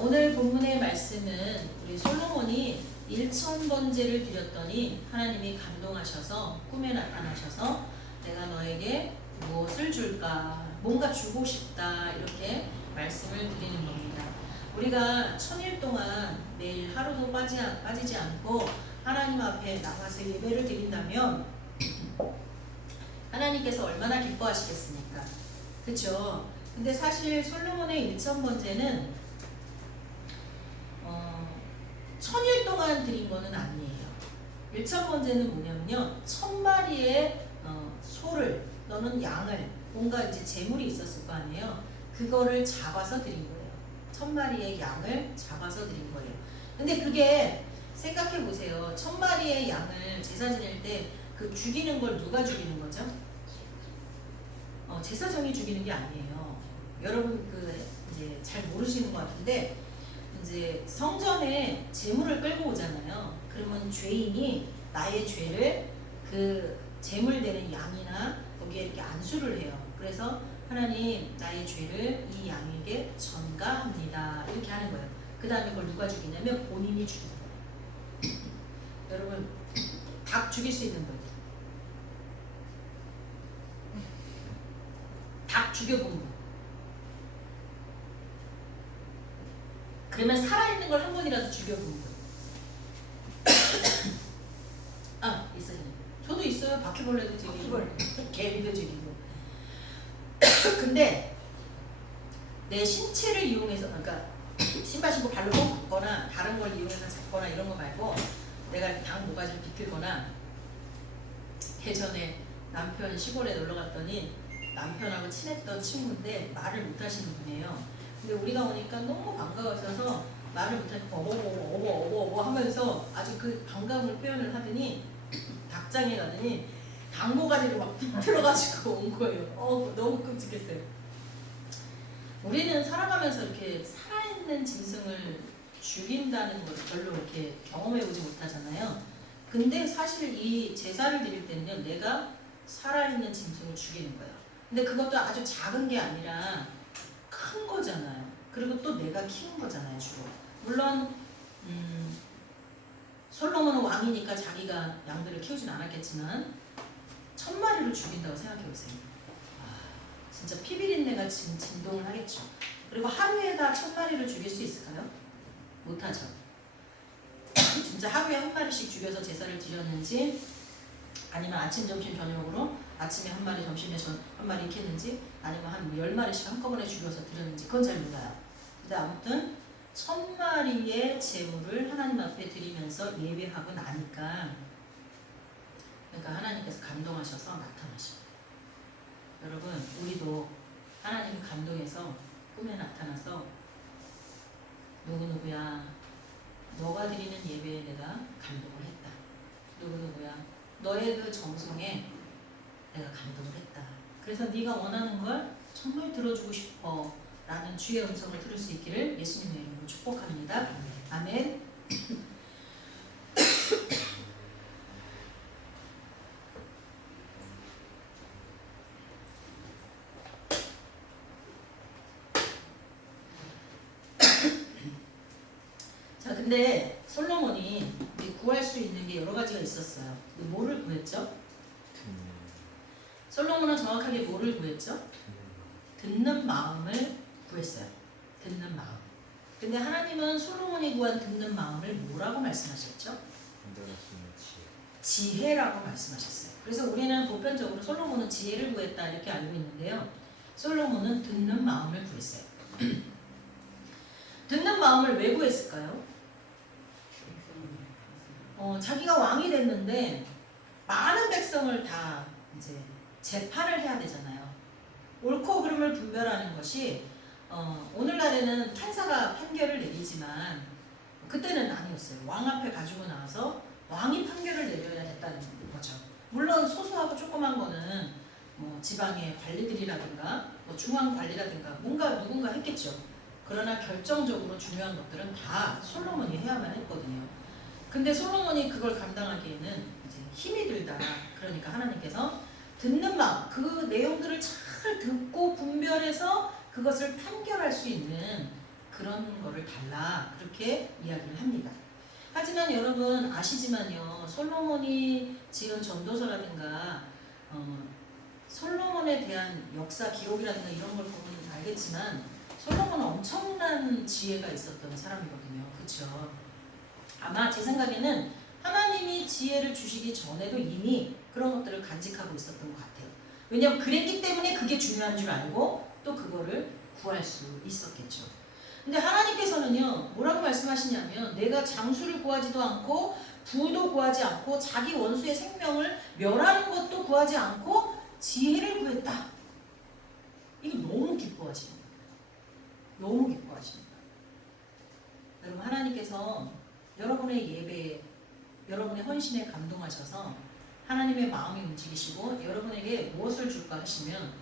오늘 본문의 말씀은 우리 솔로몬이 일천번제를 드렸더니 하나님이 감동하셔서 꿈에 나타나셔서 내가 너에게 무엇을 줄까? 뭔가 주고 싶다 이렇게 말씀을 드리는 겁니다. 우리가 천일 동안 매일 하루도 빠지지 않고 하나님 앞에 나가서 예배를 드린다면 하나님께서 얼마나 기뻐하시겠습니까? 그렇죠? 근데 사실 솔로몬의 일천번제는 천일 동안 드린 거는 아니에요. 일천번제는 뭐냐면요, 1000마리의 소를 너는 양을 뭔가 이제 재물이 있었을 거 아니에요. 그거를 잡아서 드린 거예요. 1000마리의 양을 잡아서 드린 거예요. 근데 그게 생각해 보세요. 1000마리의 양을 제사 지낼 때 그 죽이는 걸 누가 죽이는 거죠? 제사장이 죽이는 게 아니에요. 여러분 이제 잘 모르시는 것 같은데 이제 성전에 제물을 끌고 오잖아요. 그러면 죄인이 나의 죄를 그 제물되는 양이나 거기에 이렇게 안수를 해요. 그래서 하나님 나의 죄를 이 양에게 전가합니다. 이렇게 하는 거예요. 그 다음에 그걸 누가 죽이냐면 본인이 죽이는 거예요. 여러분 닭 죽일 수 있는 거예요. 닭 죽여본 거. 그러면 살아있는 걸 한 번이라도 죽여본 거. 있어요. 저도 있어요. 바퀴벌레도 죽이고 개미도 죽이고. 근데 내 신체를 이용해서, 그러니까 신발 신고 발로 걷거나 다른 걸 이용해서 잡거나 이런 거 말고 내가 닭 모가지를 비틀거나. 예전에 남편 시골에 놀러 갔더니 남편하고 친했던 친구인데 말을 못 하시는 분이에요. 근데 우리가 오니까 너무 반가워져서 말을 못하니까 어버 하면서 아주 그 반가움을 표현을 하더니 닭장에 가더니 당고가지를 막 비틀어가지고 온 거예요. 너무 끔찍했어요. 우리는 살아가면서 이렇게 살아있는 짐승을 죽인다는 걸 별로 이렇게 경험해보지 못하잖아요. 근데 사실 이 제사를 드릴 때는요, 내가 살아있는 짐승을 죽이는 거예요. 근데 그것도 아주 작은 게 아니라 큰 거잖아요. 그리고 또 내가 키운 거잖아요, 주로. 물론 솔로몬은 왕이니까 자기가 양들을 키우진 않았겠지만 1000마리를 죽인다고 생각해보세요. 진짜 피비린내가 진동을 하겠죠. 그리고 하루에 다 1000마리를 죽일 수 있을까요? 못하죠. 진짜 하루에 한 마리씩 죽여서 제사를 드렸는지, 아니면 아침, 점심, 저녁으로 아침에 한 마리, 점심에 한 마리 이렇게 했는지, 아니면 한 10마리씩 한꺼번에 죽여서 드렸는지 그건 잘 몰라요. 근데 아무튼 1000마리의 제물을 하나님 앞에 드리면서 예배하고 나니까, 그러니까 하나님께서 감동하셔서 나타나셔요. 여러분, 우리도 하나님이 감동해서 꿈에 나타나서 누구누구야, 너가 드리는 예배에 내가 감동을 했다. 누구누구야, 너의 그 정성에 내가 감동을 했다. 그래서 네가 원하는 걸 정말 들어주고 싶어 라는 주의 음성을 들을 수 있기를 예수님의 이름으로 축복합니다. 아멘. 자, 근데 솔로몬이 구할 수 있는 게 여러 가지가 있었어요. 뭐를 구했죠? 솔로몬은 정확하게 뭐를 구했죠? 듣는 마음을 구했어요. 듣는 마음. 근데 하나님은 솔로몬이 구한 듣는 마음을 뭐라고 말씀하셨죠? 지혜라고 말씀하셨어요. 그래서 우리는 보편적으로 솔로몬은 지혜를 구했다 이렇게 알고 있는데요, 솔로몬은 듣는 마음을 구했어요. 듣는 마음을 왜 구했을까요? 자기가 왕이 됐는데 많은 백성을 다 이제 재판을 해야 되잖아요. 옳고 그름을 분별하는 것이 오늘날에는 판사가 판결을 내리지만 그때는 아니었어요. 왕 앞에 가지고 나와서 왕이 판결을 내려야 했다는 거죠. 물론 소소하고 조그만 거는 뭐 지방의 관리들이라든가 뭐 중앙 관리라든가 뭔가 누군가 했겠죠. 그러나 결정적으로 중요한 것들은 다 솔로몬이 해야만 했거든요. 근데 솔로몬이 그걸 감당하기에는 이제 힘이 들다. 그러니까 하나님께서 듣는 마음, 그 내용들을 잘 듣고 분별해서 그것을 판결할 수 있는 그런 거를 달라 그렇게 이야기를 합니다. 하지만 여러분 아시지만요, 솔로몬이 지은 전도서라든가 솔로몬에 대한 역사 기록이라든가 이런 걸 보면 알겠지만 솔로몬은 엄청난 지혜가 있었던 사람이거든요. 그렇죠? 아마 제 생각에는 하나님이 지혜를 주시기 전에도 이미 그런 것들을 간직하고 있었던 것 같아요. 왜냐하면 그랬기 때문에 그게 중요한 줄 알고 또 그거를 구할 수 있었겠죠. 근데 하나님께서는요, 뭐라고 말씀하시냐면 내가 장수를 구하지도 않고 부도 구하지 않고 자기 원수의 생명을 멸하는 것도 구하지 않고 지혜를 구했다. 이거 너무 기뻐하십니다. 너무 기뻐하십니다. 여러분, 하나님께서 여러분의 예배에, 여러분의 헌신에 감동하셔서 하나님의 마음이 움직이시고 여러분에게 무엇을 줄까 하시면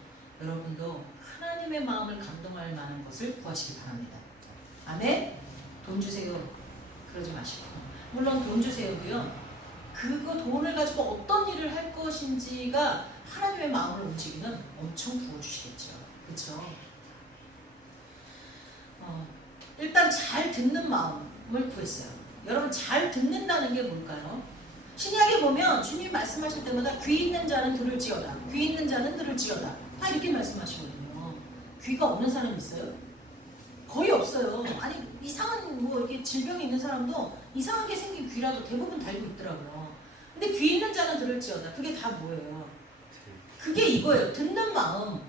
여러분도 하나님의 마음을 감동할 만한 것을 구하시기 바랍니다. 아멘? 돈 주세요. 그러지 마시고. 물론 돈 주세요도요, 그거 돈을 가지고 어떤 일을 할 것인지가 하나님의 마음을 움직이면 엄청 부어주시겠죠. 그렇죠? 일단 잘 듣는 마음을 구했어요. 여러분, 잘 듣는다는 게 뭘까요? 신약에 보면 주님 말씀하실 때마다 귀 있는 자는 들을지어다, 귀 있는 자는 들을지어다, 다 이렇게 말씀하시거든요. 귀가 없는 사람 있어요? 거의 없어요. 아니, 이상한 뭐 이렇게 질병이 있는 사람도 이상하게 생긴 귀라도 대부분 달고 있더라고요. 근데 귀 있는 자는 들을지어다, 그게 다 뭐예요? 그게 이거예요. 듣는 마음.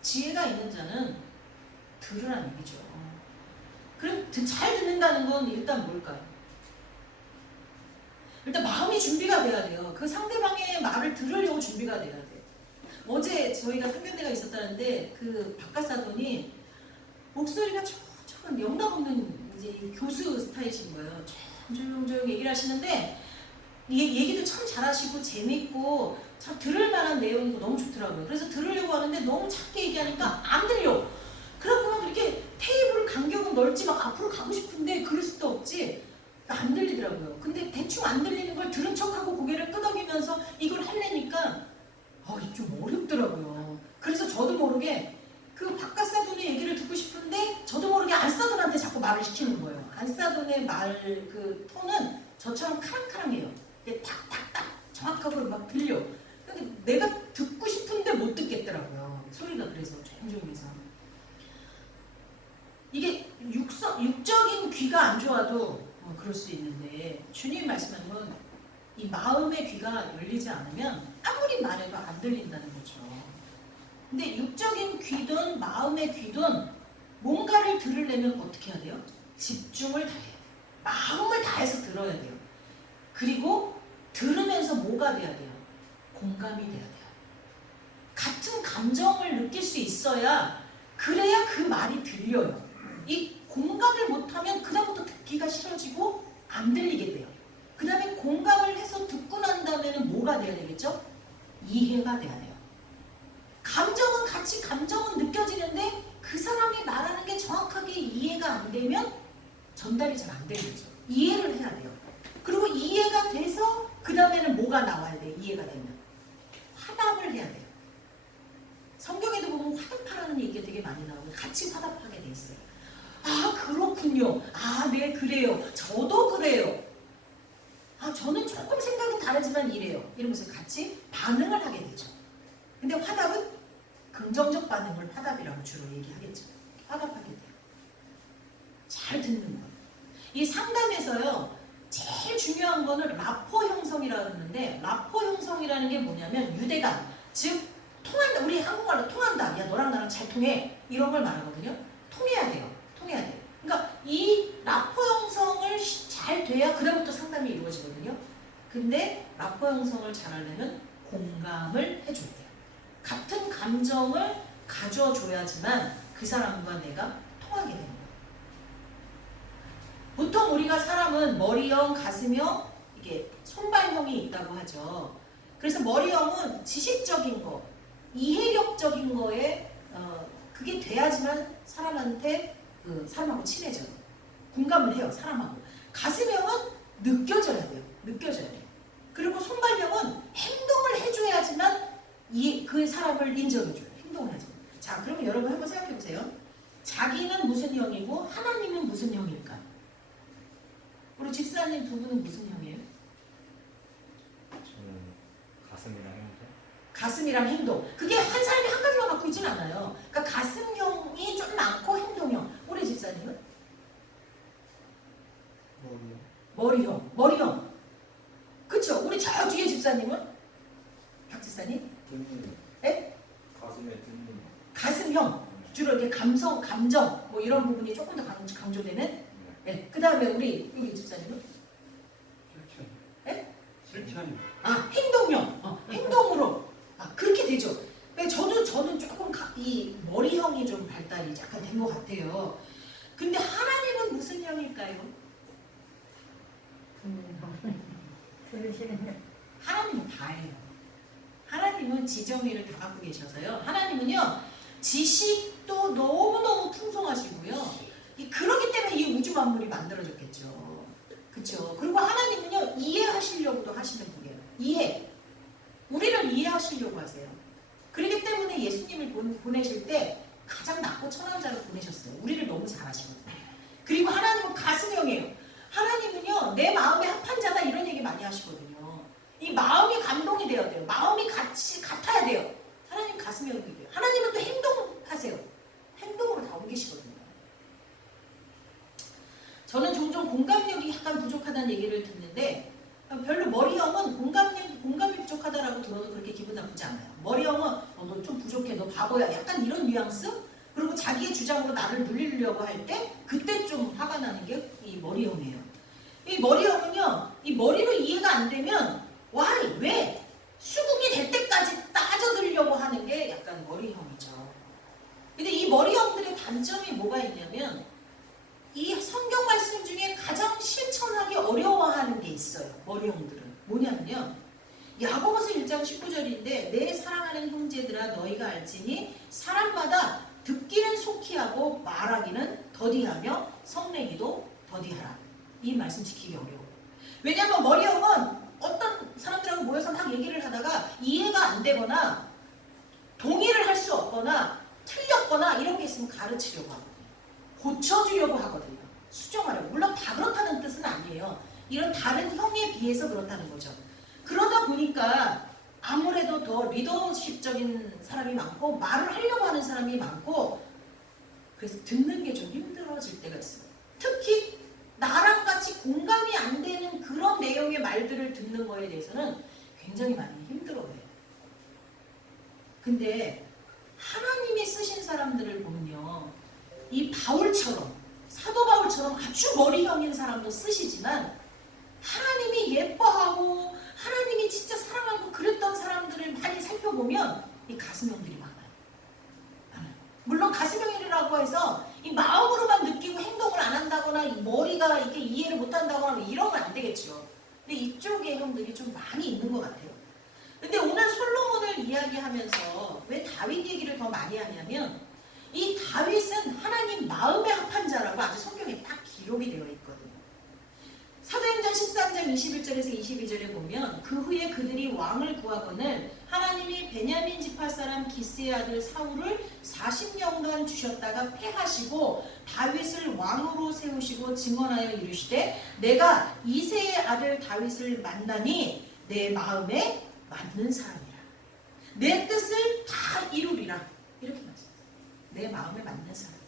지혜가 있는 자는 들으라는 얘기죠. 그럼 잘 듣는다는 건 일단 뭘까요? 일단 마음이 준비가 돼야 돼요. 그 상대방의 말을 들으려고 준비가 돼야 돼요. 어제 저희가 상견례가 있었다는데 그 바깥사돈이 목소리가 조금 영락 없는 이제 교수 스타일이신 거예요. 조용조용 얘기를 하시는데 얘기도 참 잘하시고 재밌고 참 들을 만한 내용이고 너무 좋더라고요. 그래서 들으려고 하는데 너무 작게 얘기하니까 안 들려. 그래갖고 막 이렇게 테이블 간격은 넓지 막 앞으로 가고 싶은데 그럴 수도 없지. 안 들리더라고요. 근데 대충 안 들리는 걸 들은 척하고 고개를 끄덕이면서 이걸 하려니까 좀 어렵더라고요. 그래서 저도 모르게 그 바깥사돈의 얘기를 듣고 싶은데 저도 모르게 안사돈한테 자꾸 말을 시키는 거예요. 안사돈의 말 그 톤은 저처럼 카랑카랑해요. 탁탁탁 정확하고 막 들려. 근데 내가 듣고 싶은데 못 듣겠더라고요. 소리가 그래서 조용조용해서. 이게 육적인 귀가 안 좋아도 그럴 수 있는데 주님 말씀하는 건 이 마음의 귀가 열리지 않으면 아무리 말해도 안 들린다는 거죠. 근데 육적인 귀든 마음의 귀든 뭔가를 들으려면 어떻게 해야 돼요? 집중을 다해야 돼요. 마음을 다해서 들어야 돼요. 그리고 들으면서 뭐가 돼야 돼요? 공감이 돼야 돼요. 같은 감정을 느낄 수 있어야 그래야 그 말이 들려요. 이 공감을 못하면 그다음부터 듣기가 싫어지고 안 들리게 돼요. 그 다음에 공감을 해서 듣고 난 다음에는 뭐가 돼야 되겠죠? 이해가 돼야 돼요. 감정은 같이 감정은 느껴지는데 그 사람이 말하는 게 정확하게 이해가 안 되면 전달이 잘 안 되는 거죠. 이해를 해야 돼요. 그리고 이해가 돼서 그 다음에는 뭐가 나와야 돼요? 이해가 되면 화답을 해야 돼요. 성경에도 보면 화답하라는 얘기가 되게 많이 나오고 같이 화답하게 돼 있어요. 아, 그렇군요. 아, 네, 그래요. 저도 그래요. 아, 저는 조금 생각은 다르지만 이래요. 이러면서 같이 반응을 하게 되죠. 근데 화답은 긍정적 반응을 화답이라고 주로 얘기하겠죠. 화답하게 돼요. 잘 듣는 거예요. 이 상담에서요, 제일 중요한 거는 라포 형성이라고 하는데, 라포 형성이라는 게 뭐냐면 유대감, 즉 통한다. 우리 한국말로 통한다. 야, 너랑 나랑 잘 통해. 이런 걸 말하거든요. 통해야 돼요. 통해야 돼요. 그러니까 이 라포 형성을 잘 돼야 그다음부터 상담이 이루어지거든요. 근데 라포 형성을 잘 하려면 공감을 해줘야 돼요. 같은 감정을 가져줘야지만 그 사람과 내가 통하게 되는 거예요. 보통 우리가 사람은 머리형, 가슴형, 이게 손발형이 있다고 하죠. 그래서 머리형은 지식적인 거, 이해력적인 거에 그게 돼야지만 사람하고 친해져요. 공감을 해요, 사람하고. 가슴형은 느껴져야 돼요. 느껴져야 돼요. 그리고 손발형은 행동을 해줘야지만 그 사람을 인정해줘요. 행동을 하죠. 자, 그러면 여러분 한번 생각해보세요. 자기는 무슨 형이고 하나님은 무슨 형일까? 우리 집사님 두 분은 무슨 형이에요? 저는 가슴이랑 행동. 가슴이랑 행동. 그게 한 사람이 한 가지만 갖고 있진 않아요. 그러니까 가슴형이 좀 많고 행동형. 우리 집사님은? 머리형. 머리형. 그쵸? 우리 저 뒤에 집사님은? 박 집사님? 듣는. 네? 가슴에 듣는. 가슴형. 주로 이렇게 감성, 감정 뭐 이런 부분이 조금 더 강조되는. 네. 그 다음에 우리 집사님은? 실천. 네? 실천. 아, 행동형. 행동으로. 아, 그렇게 되죠. 저는 조금 이 머리형이 좀 발달이 약간 된 것 같아요. 근데 하나님은 무슨 형일까요? 하나님은 다예요. 하나님은 지정의를 다 갖고 계셔서요. 하나님은요, 지식도 너무너무 풍성하시고요. 그렇기 때문에 이 우주 만물이 만들어졌겠죠. 그렇죠? 그리고 하나님은요, 이해하시려고도 하시는 분이에요. 이해. 우리를 이해하시려고 하세요. 그렇기 때문에 예수님을 보내실 때 가장 낮고 천한 자를 보내셨어요. 우리를 너무 잘 아시거든요. 그리고 하나님은 가슴형이에요. 하나님은요, 내 마음에 합한 자다 이런 얘기 많이 하시거든요. 이 마음이 감동이 되어야 돼요. 마음이 같아야 돼요. 하나님 가슴형이에요. 하나님은 또 행동하세요. 행동으로 다 옮기시거든요. 저는 종종 공감력이 약간 부족하다는 얘기를 듣는데 별로 머리형은 공감이 부족하다라고 들어도 그렇게 기분 나쁘지 않아요. 머리형은 너 좀 부족해, 너 바보야, 약간 이런 뉘앙스? 그리고 자기의 주장으로 나를 눌리려고 할 때 그때 좀 화가 나는 게 이 머리형이에요. 이 머리형은요, 이 머리로 이해가 안 되면 why, 왜? 수긍이 될 때까지 따져들려고 하는 게 약간 머리형이죠. 근데 이 머리형들의 단점이 뭐가 있냐면 이 성경 말씀 중에 가장 실천하기 어려워하는 게 있어요. 머리형들은. 뭐냐면요. 야고보서 1장 19절인데 내 사랑하는 형제들아 너희가 알지니 사람마다 듣기는 속히 하고 말하기는 더디하며 성내기도 더디하라. 이 말씀 지키기 어려워요. 왜냐하면 머리형은 어떤 사람들하고 모여서 막 얘기를 하다가 이해가 안 되거나 동의를 할 수 없거나 틀렸거나 이런 게 있으면 가르치려고 하거든요. 고쳐주려고 하거든요. 수정하려고. 물론 다 그렇다는 뜻은 아니에요. 이런 다른 형에 비해서 그렇다는 거죠. 그러다 보니까 아무래도 더 리더십적인 사람이 많고 말을 하려고 하는 사람이 많고 그래서 듣는 게 좀 힘들어질 때가 있어요. 특히 나랑 같이 공감이 안 되는 그런 내용의 말들을 듣는 거에 대해서는 굉장히 많이 힘들어해요. 근데 하나님이 쓰신 사람들을 보면요. 이 바울처럼 사도 바울처럼 아주 머리형인 사람도 쓰시지만 하나님이 예뻐하고 하나님이 진짜 사랑하고 그랬던 사람들을 많이 살펴보면 이 가슴형들이 많아요. 물론 가슴형이라고 해서 이 마음으로만 느끼고 행동을 안 한다거나 이 머리가 이렇게 이해를 못 한다거나 이러면 안 되겠죠. 근데 이쪽의 형들이 좀 많이 있는 것 같아요. 근데 오늘 솔로몬을 이야기하면서 왜 다윗 얘기를 더 많이 하냐면 이 다윗은 하나님 마음에 합한 자라고 아주 성경에 딱 기록이 되어 있거든요. 사도행전 13장 21절에서 22절에 보면 그 후에 그들이 왕을 구하거늘 하나님이 베냐민 지파 사람 기스의 아들 사울을 40년간 주셨다가 패하시고 다윗을 왕으로 세우시고 증언하여 이르시되 내가 이새의 아들 다윗을 만나니 내 마음에 맞는 사람이라 내 뜻을 다 이루리라 이렇게 말씀하세요. 내 마음에 맞는 사람.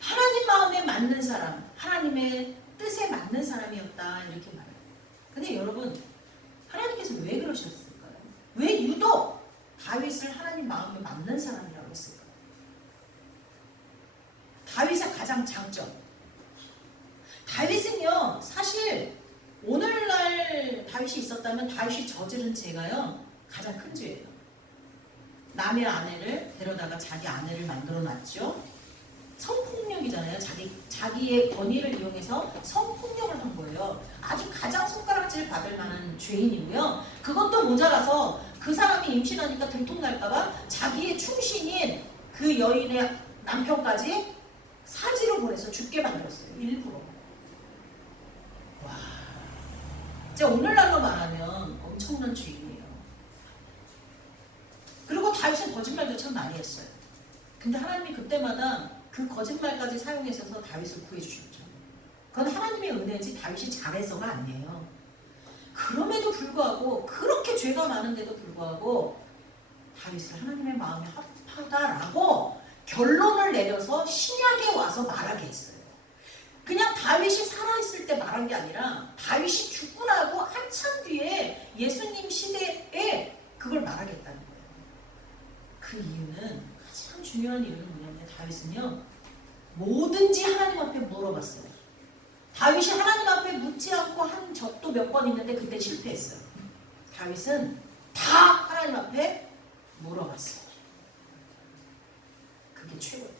하나님 마음에 맞는 사람, 하나님의 뜻에 맞는 사람이었다 이렇게 말해요. 근데 여러분 하나님께서 왜 그러셨을까요? 왜 유독 다윗을 하나님 마음에 맞는 사람이라고 했을까요? 다윗의 가장 장점. 다윗은요 사실 오늘날 다윗이 있었다면 다윗이 저지른 죄가요 가장 큰 죄예요. 남의 아내를 데려다가 자기 아내를 만들어 놨죠. 성폭력이잖아요. 자기의 권위를 이용해서 성폭력을 한 거예요. 아주 가장 손가락질 받을 만한 죄인이고요. 그것도 모자라서 그 사람이 임신하니까 들통날까봐 자기의 충신인 그 여인의 남편까지 사지로 보내서 죽게 만들었어요. 일부러. 와, 진짜 오늘날로 말하면 엄청난 죄인이에요. 그리고 다윗은 거짓말도 참 많이 했어요. 근데 하나님이 그때마다 그 거짓말까지 사용해서 다윗을 구해주셨죠. 그건 하나님의 은혜지 다윗이 잘해서가 아니에요. 그럼에도 불구하고 그렇게 죄가 많은데도 불구하고 다윗을 하나님의 마음이 합하다라고 결론을 내려서 신약에 와서 말하게 했어요. 그냥 다윗이 살아있을 때 말한 게 아니라 다윗이 죽고 나고 한참 뒤에 예수님 시대에 그걸 말하겠다는 거예요. 그 이유는 가장 중요한 이유는 뭐냐면 다윗은요 뭐든지 하나님 앞에 물어봤어요. 다윗이 하나님 앞에 묻지 않고 한 적도 몇 번 있는데 그때 실패했어요. 다윗은 다 하나님 앞에 물어봤어요. 그게 최고예요.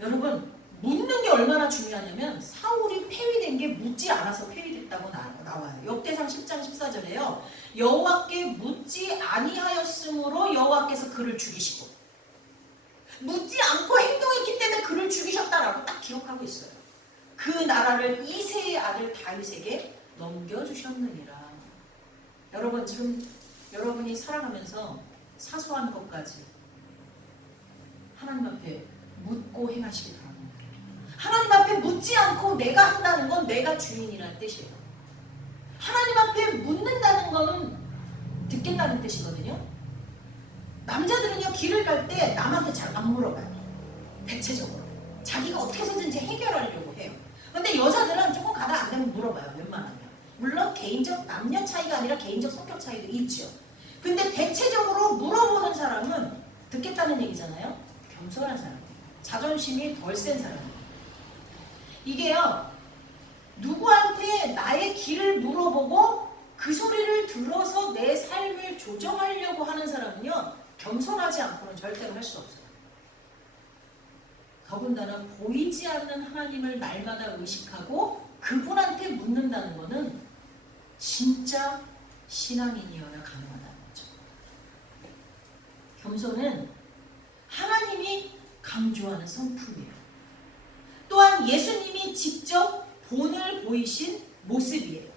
여러분 묻는 게 얼마나 중요하냐면 사울이 폐위된 게 묻지 않아서 폐위됐다고 나와요. 역대상 10장 14절에요. 여호와께 묻지 아니하였으므로 여호와께서 그를 죽이시고 묻지 않고 행동했기 때문에 그를 죽이셨다라고 딱 기록하고 있어요. 그 나라를 이새의 아들 다윗에게 넘겨주셨느니라. 여러분 지금 여러분이 살아가면서 사소한 것까지 하나님 앞에 묻고 행하시기 바랍니다. 하나님 앞에 묻지 않고 내가 한다는 건 내가 주인이라는 뜻이에요. 하나님 앞에 묻는다는 거는 듣겠다는 뜻이거든요. 남자들은요 길을 갈 때 남한테 잘 안 물어봐요. 대체적으로 자기가 어떻게 해서든지 해결하려고 해요. 근데 여자들은 조금 가다 안 되면 물어봐요. 웬만하면. 물론 개인적 남녀 차이가 아니라 개인적 성격 차이도 있죠. 근데 대체적으로 물어보는 사람은 듣겠다는 얘기잖아요. 겸손한 사람, 자존심이 덜 센 사람. 이게요 누구한테 나의 길을 물어보고 그 소리를 들어서 내 삶을 조정하려고 하는 사람은요 겸손하지 않고는 절대로 할 수 없어요. 더군다나 보이지 않는 하나님을 날마다 의식하고 그분한테 묻는다는 것은 진짜 신앙인이어야 가능하다는 거죠. 겸손은 하나님이 강조하는 성품이에요. 또한 예수님이 직접 본을 보이신 모습이에요.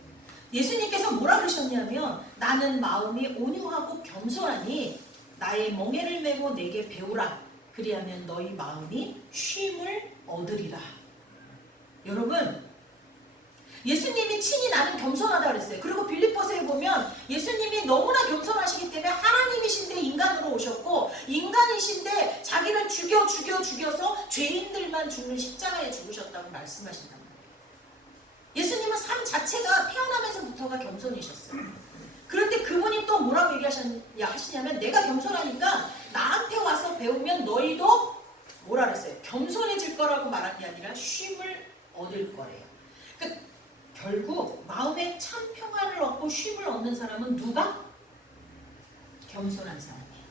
예수님께서 뭐라 그러셨냐면 나는 마음이 온유하고 겸손하니 나의 멍에를 메고 내게 배우라. 그리하면 너희 마음이 쉼을 얻으리라. 여러분 예수님이 친히 나는 겸손하다 그랬어요. 그리고 빌립보서에 보면 예수님이 너무나 겸손하시기 때문에 하나님이신데 인간으로 오셨고 인간이신데 자기를 죽여서 죄인들만 죽는 십자가에 죽으셨다고 말씀하신단 말이에요. 예수님은 삶 자체가 태어나면서부터가 겸손이셨어요. 그런데 그분이 또 뭐라고 얘기하시냐면 내가 겸손하니까 나한테 와서 배우면 너희도 뭐라 그랬어요? 겸손해질 거라고 말한 게 아니라 쉼을 얻을 거래요. 그러니까 결국 마음에 참 평안을 얻고 쉼을 얻는 사람은 누가? 겸손한 사람이에요.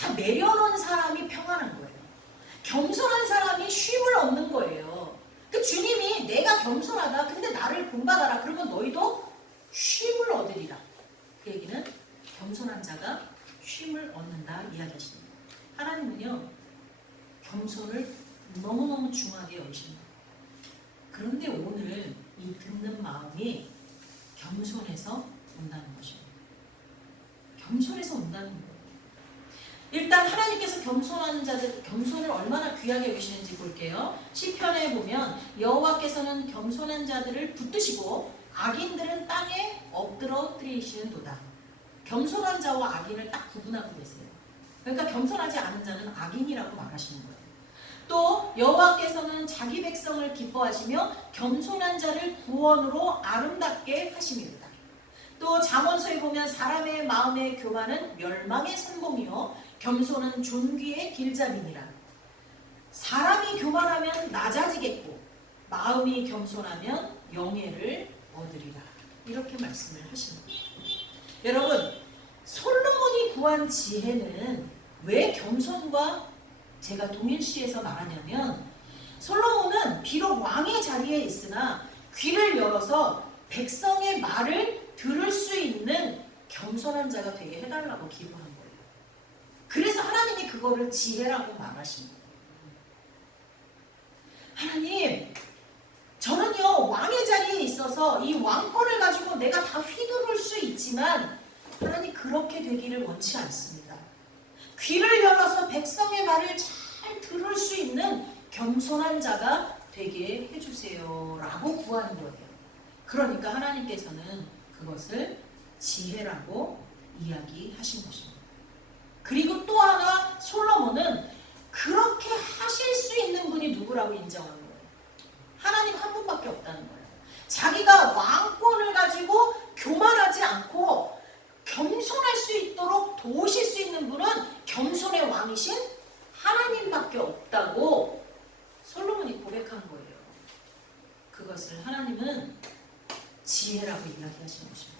다 내려놓은 사람이 평안한 거예요. 겸손한 사람이 쉼을 얻는 거예요. 그 주님이 내가 겸손하다. 근데 나를 본받아라. 그러면 너희도 쉼을 얻으리라. 그 얘기는 겸손한 자가 쉼을 얻는다 이야기하십니다. 하나님은요 겸손을 너무너무 중하게 여기십니다. 그런데 오늘 이 듣는 마음이 겸손해서 온다는 것입니다. 겸손해서 온다는 거예요. 일단 하나님께서 겸손한 자들, 겸손을 얼마나 귀하게 여기시는지 볼게요. 시편에 보면 여호와께서는 겸손한 자들을 붙드시고 악인들은 땅에 엎드러뜨리시는도다. 겸손한 자와 악인을 딱 구분하고 계세요. 그러니까 겸손하지 않은 자는 악인이라고 말하시는 거예요. 또 여호와께서는 자기 백성을 기뻐하시며 겸손한 자를 구원으로 아름답게 하심이로다. 또 잠언서에 보면 사람의 마음의 교만은 멸망의 선봉이요 겸손은 존귀의 길잡이니라. 사람이 교만하면 낮아지겠고 마음이 겸손하면 영예를 얻으리라. 이렇게 말씀을 하십니다. 여러분 솔로몬이 구한 지혜는 왜 겸손과 제가 동일시해서 말하냐면 솔로몬은 비록 왕의 자리에 있으나 귀를 열어서 백성의 말을 들을 수 있는 겸손한 자가 되게 해달라고 기도한 거예요. 그래서 하나님이 그거를 지혜라고 말하십니다. 하나님 저는요 왕의 자리에 있어서 이 왕권을 가지고 내가 다 휘두를 수 있지만 하나님 그렇게 되기를 원치 않습니다. 귀를 열어서 백성의 말을 잘 들을 수 있는 겸손한 자가 되게 해주세요 라고 구하는 거예요. 그러니까 하나님께서는 그것을 지혜라고 이야기하신 것입니다. 그리고 또 하나 솔로몬은 그렇게 하실 수 있는 분이 누구라고 인정한 거예요. 하나님 한 분밖에 없다는 거예요. 자기가 왕권을 가지고 교만하지 않고 겸손할 수 있도록 도우실 수 있는 분은 겸손의 왕이신 하나님밖에 없다고 솔로몬이 고백한 거예요. 그것을 하나님은 지혜라고 이야기하시는 것입니다.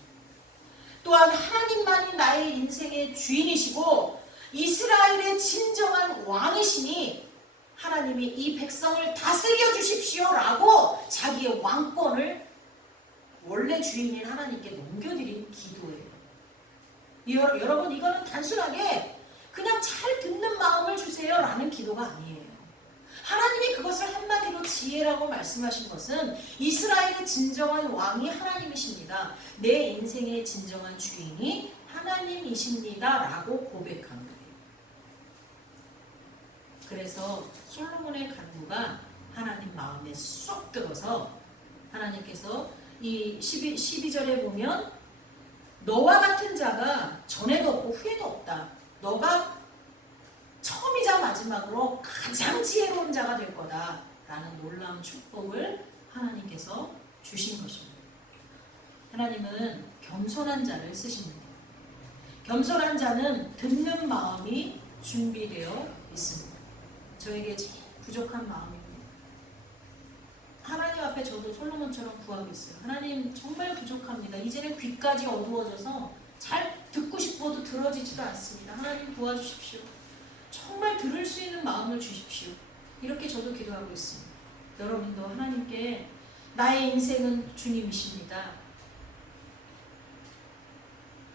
또한 하나님만이 나의 인생의 주인이시고 이스라엘의 진정한 왕이시니 하나님이 이 백성을 다스려 주십시오 라고 자기의 왕권을 원래 주인인 하나님께 넘겨드린 기도예요. 여러분, 이거는 단순하게 그냥 잘 듣는 마음을 주세요 라는 기도가 아니에요. 하나님이 그것을 한마디로 지혜라고 말씀하신 것은 이스라엘의 진정한 왕이 하나님이십니다. 내 인생의 진정한 주인이 하나님이십니다 라고 고백한 거예요. 그래서 솔로몬의 간구가 하나님 마음에 쏙 들어서 하나님께서 이 12절에 보면 너와 같은 자가 전에도 없고 후에도 없다. 너가 처음이자 마지막으로 가장 지혜로운 자가 될 거다 라는 놀라운 축복을 하나님께서 주신 것입니다. 하나님은 겸손한 자를 쓰십니다. 겸손한 자는 듣는 마음이 준비되어 있습니다. 저에게 부족한 마음입니다. 하나님 앞에 저도 솔로몬처럼 구하고 있어요. 하나님 정말 부족합니다. 이제는 귀까지 어두워져서 잘 듣고 싶어도 들어지지도 않습니다. 하나님 도와주십시오. 정말 들을 수 있는 마음을 주십시오. 이렇게 저도 기도하고 있습니다. 여러분도 하나님께 나의 인생은 주님이십니다.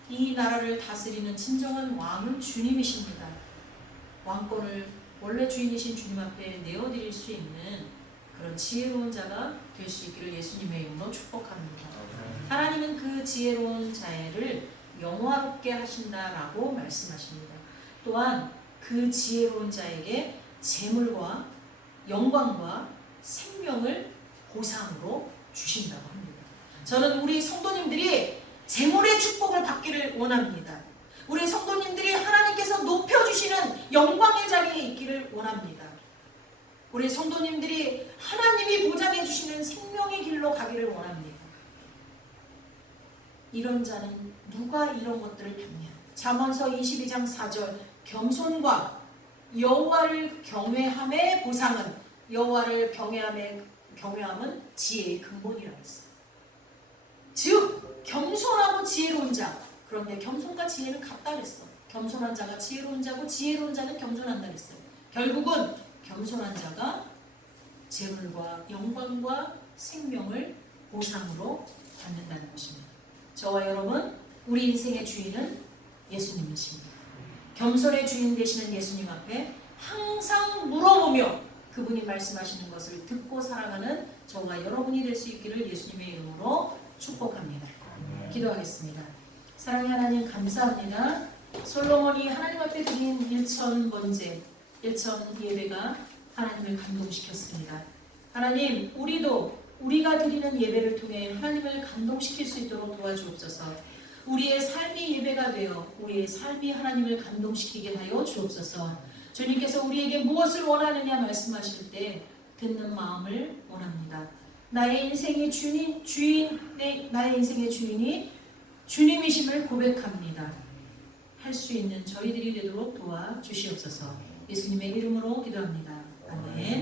이 나라를 다스리는 진정한 왕은 주님이십니다. 왕권을 원래 주인이신 주님 앞에 내어드릴 수 있는 그런 지혜로운 자가 될 수 있기를 예수님의 이름으로 축복합니다. 하나님은 그 지혜로운 자를 영화롭게 하신다라고 말씀하십니다. 또한 그 지혜로운 자에게 재물과 영광과 생명을 보상으로 주신다고 합니다. 저는 우리 성도님들이 재물의 축복을 받기를 원합니다. 우리 성도님들이 하나님께서 높여주시는 영광의 자리에 있기를 원합니다. 우리 성도님들이 하나님이 보장해 주시는 생명의 길로 가기를 원합니다. 이런 자는 누가 이런 것들을 받냐? 잠언서 22장 4절 겸손과 여호와를 경외함의 보상은 여호와를 경외함은 지혜의 근본이라고 했어요. 즉 겸손하고 지혜로운 자. 그런데 겸손과 지혜는 같다 그랬어. 겸손한 자가 지혜로운 자고 지혜로운 자는 겸손한다 그랬어요. 결국은 겸손한 자가 재물과 영광과 생명을 보상으로 받는다는 것입니다. 저와 여러분, 우리 인생의 주인은 예수님이십니다. 겸손의 주인 되시는 예수님 앞에 항상 물어보며 그분이 말씀하시는 것을 듣고 살아가는 저와 여러분이 될 수 있기를 예수님의 이름으로 축복합니다. 기도하겠습니다. 사랑의 하나님 감사합니다. 솔로몬이 하나님 앞에 드린 일천 예배가 하나님을 감동시켰습니다. 하나님, 우리가 드리는 예배를 통해 하나님을 감동시킬 수 있도록 도와주옵소서. 우리의 삶이 예배가 되어 우리의 삶이 하나님을 감동시키게 하여 주옵소서. 주님께서 우리에게 무엇을 원하느냐 말씀하실 때 듣는 마음을 원합니다. 나의 인생의 나의 인생의 주인이 주님이심을 고백합니다. 할 수 있는 저희들이 되도록 도와주시옵소서. 예수님의 이름으로 기도합니다. 아멘.